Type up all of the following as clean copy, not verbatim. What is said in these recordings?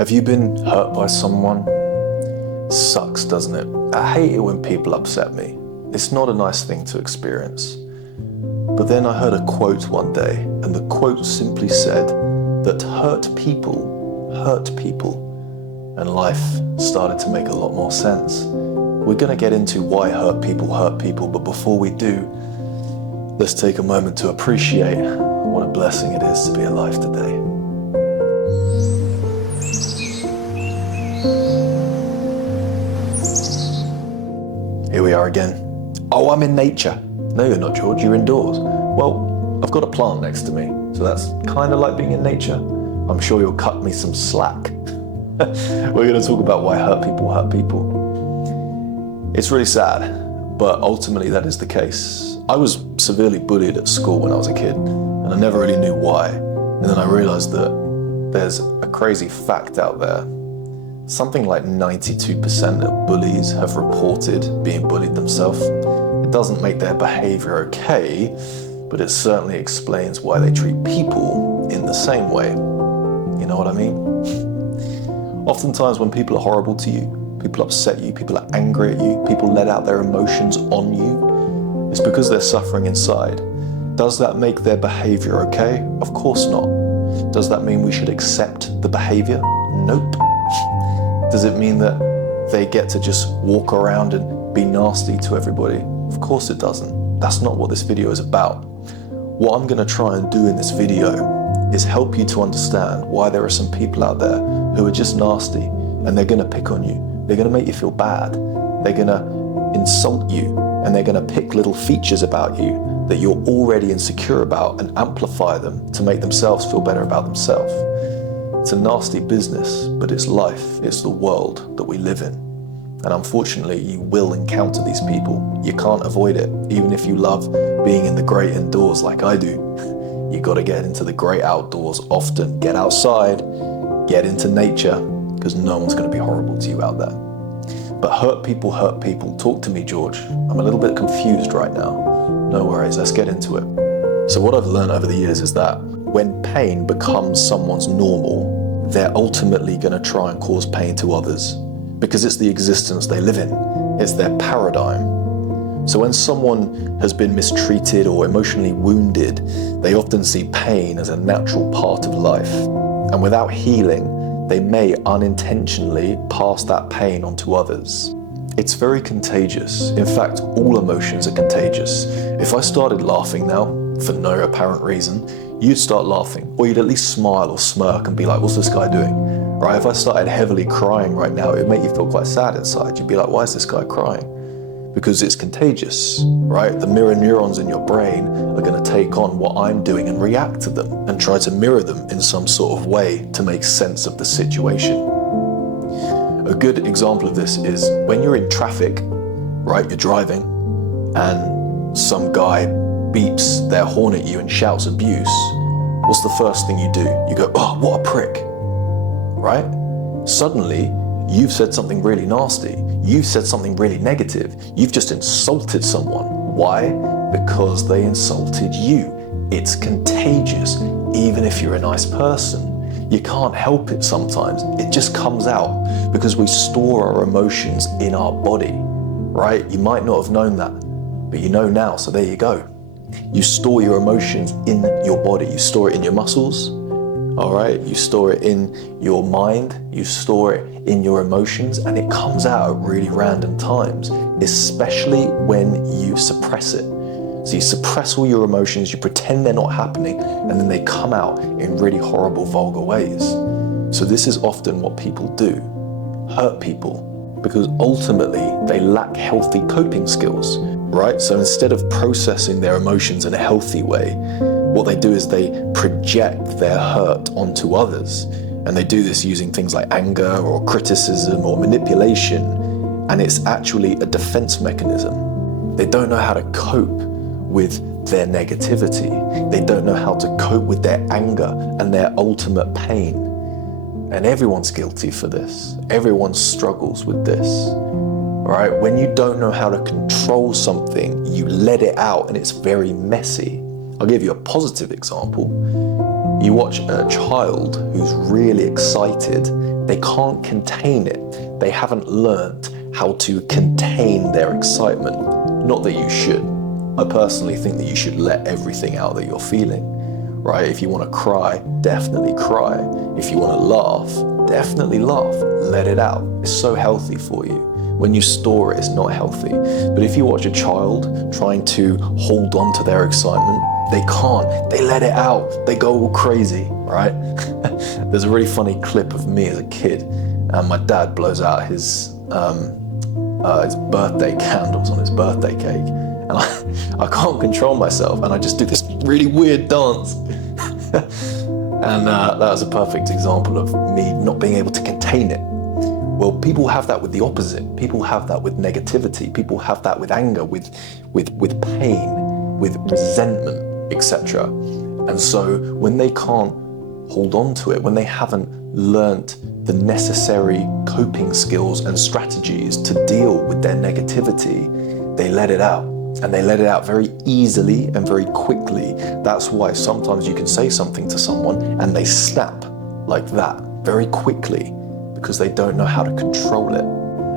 Have you been hurt by someone? Sucks, doesn't it? I hate it when people upset me. It's not a nice thing to experience. But then I heard a quote one day, and the quote simply said that hurt people, and life started to make a lot more sense. We're going to get into why hurt people, but before we do, let's take a moment to appreciate what a blessing it is to be alive today. Here we are again. Oh, I'm in nature. No, you're not, George, you're indoors. Well, I've got a plant next to me, so that's kind of like being in nature. I'm sure you'll cut me some slack. We're going to talk about why hurt people. It's really sad, but ultimately that is the case. I was severely bullied at school when I was a kid, and I never really knew why. And then I realized that there's a crazy fact out there. Something like 92% of bullies have reported being bullied themselves. It doesn't make their behavior okay, but it certainly explains why they treat people in the same way. You know what I mean? Oftentimes when people are horrible to you, people upset you, people are angry at you, people let out their emotions on you, it's because they're suffering inside. Does that make their behavior okay? Of course not. Does that mean we should accept the behavior? Nope. Does it mean that they get to just walk around and be nasty to everybody? Of course it doesn't. That's not what this video is about. What I'm going to try and do in this video is help you to understand why there are some people out there who are just nasty, and they're going to pick on you. They're going to make you feel bad. They're going to insult you, and they're going to pick little features about you that you're already insecure about and amplify them to make themselves feel better about themselves. It's a nasty business, but it's life, it's the world that we live in. And unfortunately, you will encounter these people. You can't avoid it, even if you love being in the great indoors like I do. You gotta get into the great outdoors often. Get outside, get into nature, because no one's gonna be horrible to you out there. But hurt people. Talk to me, George. I'm a little bit confused right now. No worries, let's get into it. So what I've learned over the years is that when pain becomes someone's normal, they're ultimately going to try and cause pain to others because it's the existence they live in. It's their paradigm. So when someone has been mistreated or emotionally wounded, they often see pain as a natural part of life. And without healing, they may unintentionally pass that pain on to others. It's very contagious. In fact, all emotions are contagious. If I started laughing now, for no apparent reason, you'd start laughing, or you'd at least smile or smirk and be like, what's this guy doing? Right? If I started heavily crying right now, it would make you feel quite sad inside. You'd be like, why is this guy crying? Because it's contagious, right? The mirror neurons in your brain are going to take on what I'm doing and react to them and try to mirror them in some sort of way to make sense of the situation. A good example of this is when you're in traffic, right? You're driving and some guy beeps their horn at you and shouts abuse. What's the first thing you do? You go, oh, what a prick, right? Suddenly, you've said something really nasty. You've said something really negative. You've just insulted someone. Why? Because they insulted you. It's contagious, even if you're a nice person. You can't help it sometimes. It just comes out because we store our emotions in our body, right? You might not have known that, but you know now, so there you go. You store your emotions in your body. You store it in your muscles, all right? You store it in your mind. You store it in your emotions, and it comes out at really random times, especially when you suppress it. So you suppress all your emotions, you pretend they're not happening, and then they come out in really horrible, vulgar ways. So this is often what people do, hurt people, because ultimately they lack healthy coping skills. Right? So instead of processing their emotions in a healthy way, what they do is they project their hurt onto others. And they do this using things like anger or criticism or manipulation. And it's actually a defense mechanism. They don't know how to cope with their negativity. They don't know how to cope with their anger and their ultimate pain. And everyone's guilty for this. Everyone struggles with this. Right? When you don't know how to control something, you let it out and it's very messy. I'll give you a positive example. You watch a child who's really excited, they can't contain it. They haven't learned how to contain their excitement. Not that you should. I personally think that you should let everything out that you're feeling, right? If you want to cry, definitely cry. If you want to laugh, definitely laugh. Let it out. It's so healthy for you. When you store it, it's not healthy. But if you watch a child trying to hold on to their excitement, they can't. They let it out. They go all crazy, right? There's a really funny clip of me as a kid, and my dad blows out his birthday candles on his birthday cake, and I can't control myself, and I just do this really weird dance. And that was a perfect example of me not being able to contain it. Well, people have that with the opposite. People have that with negativity. People have that with anger, with pain, with resentment, etc. And so when they can't hold on to it, when they haven't learnt the necessary coping skills and strategies to deal with their negativity, they let it out. And they let it out very easily and very quickly. That's why sometimes you can say something to someone and they snap like that very quickly, because they don't know how to control it.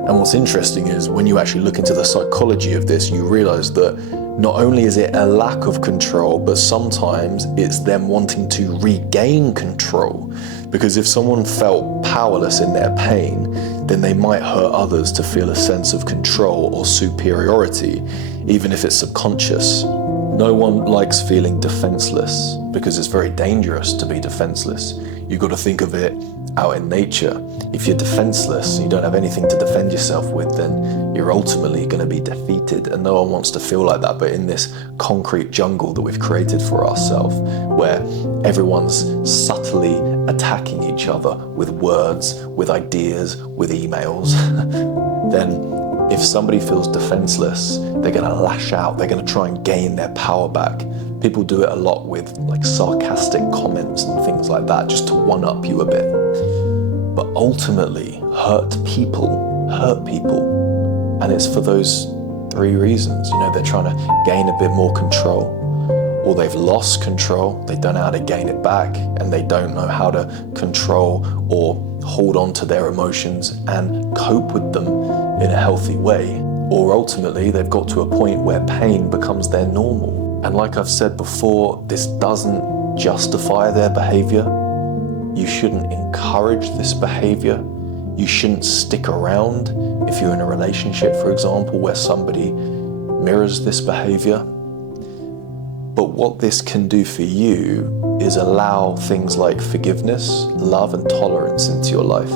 And what's interesting is when you actually look into the psychology of this, you realize that not only is it a lack of control, but sometimes it's them wanting to regain control. Because if someone felt powerless in their pain, then they might hurt others to feel a sense of control or superiority, even if it's subconscious. No one likes feeling defenseless because it's very dangerous to be defenseless. You've got to think of it out in nature. If you're defenseless and you don't have anything to defend yourself with, then you're ultimately going to be defeated, and no one wants to feel like that. But in this concrete jungle that we've created for ourselves, where everyone's subtly attacking each other with words, with ideas, with emails, then if somebody feels defenseless, they're going to lash out. They're going to try and gain their power back. People do it a lot with like sarcastic comments and things like that, just to one-up you a bit. But ultimately, hurt people. And it's for those three reasons. You know, they're trying to gain a bit more control, or they've lost control, they don't know how to gain it back, and they don't know how to control or hold on to their emotions and cope with them in a healthy way. Or ultimately, they've got to a point where pain becomes their normal. And like I've said before, this doesn't justify their behavior. You shouldn't encourage this behavior. You shouldn't stick around if you're in a relationship, for example, where somebody mirrors this behavior. But what this can do for you is allow things like forgiveness, love, and tolerance into your life.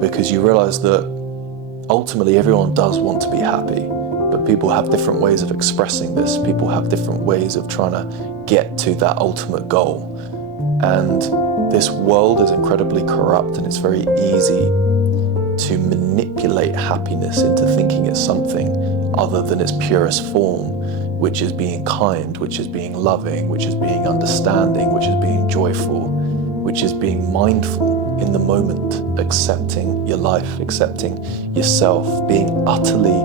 Because you realize that ultimately everyone does want to be happy, but people have different ways of expressing this. People have different ways of trying to get to that ultimate goal. And this world is incredibly corrupt, and it's very easy to manipulate happiness into thinking it's something other than its purest form, which is being kind, which is being loving, which is being understanding, which is being joyful, which is being mindful in the moment, accepting your life, accepting yourself, being utterly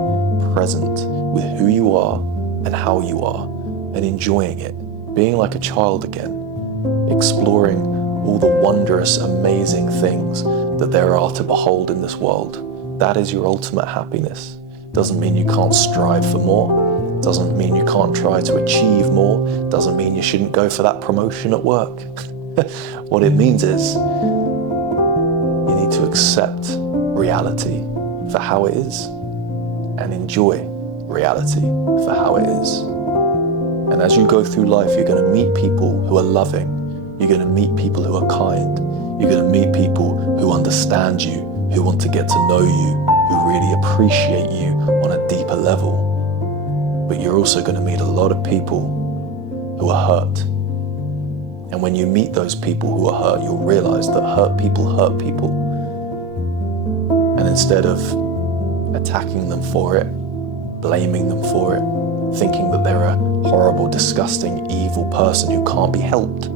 present with who you are and how you are, and enjoying it, being like a child again, exploring all the wondrous, amazing things that there are to behold in this world. That is your ultimate happiness. Doesn't mean you can't strive for more. Doesn't mean you can't try to achieve more. Doesn't mean you shouldn't go for that promotion at work. What it means is you need to accept reality for how it is and enjoy reality for how it is. And as you go through life, you're going to meet people who are loving. You're going to meet people who are kind. You're going to meet people who understand you, who want to get to know you, who really appreciate you on a deeper level. But you're also going to meet a lot of people who are hurt. And when you meet those people who are hurt, you'll realize that hurt people hurt people. And instead of attacking them for it, blaming them for it, thinking that they're a horrible, disgusting, evil person who can't be helped,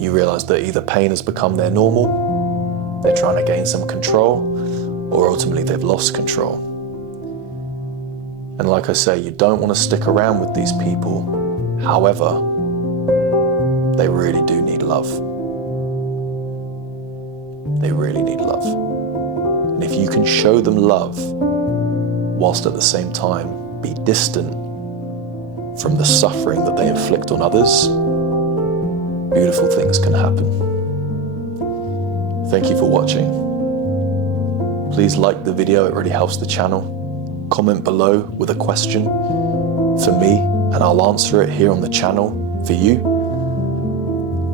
you realize that either pain has become their normal, they're trying to gain some control, or ultimately they've lost control. And like I say, you don't want to stick around with these people. However, they really do need love. they really need love. And if you can show them love, whilst at the same time be distant from the suffering that they inflict on others, beautiful things can happen. Thank you for watching. Please like the video, it really helps the channel. Comment below with a question for me and I'll answer it here on the channel for you.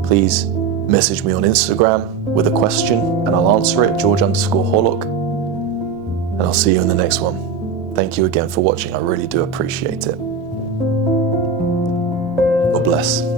Please message me on Instagram with a question and I'll answer it, George_Horlock. And I'll see you in the next one. Thank you again for watching, I really do appreciate it. God bless.